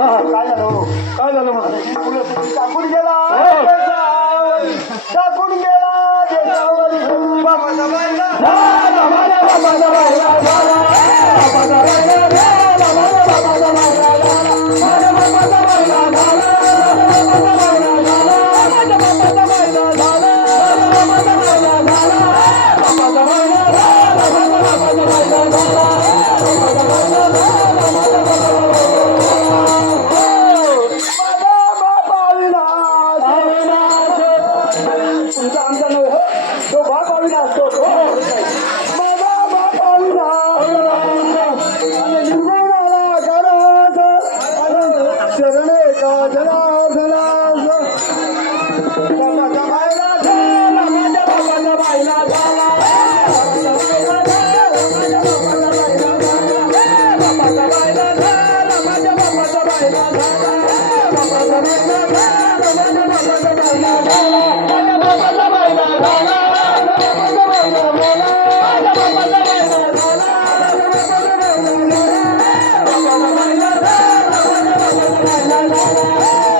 काय झालं काय झालं टाकून गेला टाकून गेला তো ভাগ অবিনাশ তো বাবা ভাগ অবিনাশ Bye. Oh,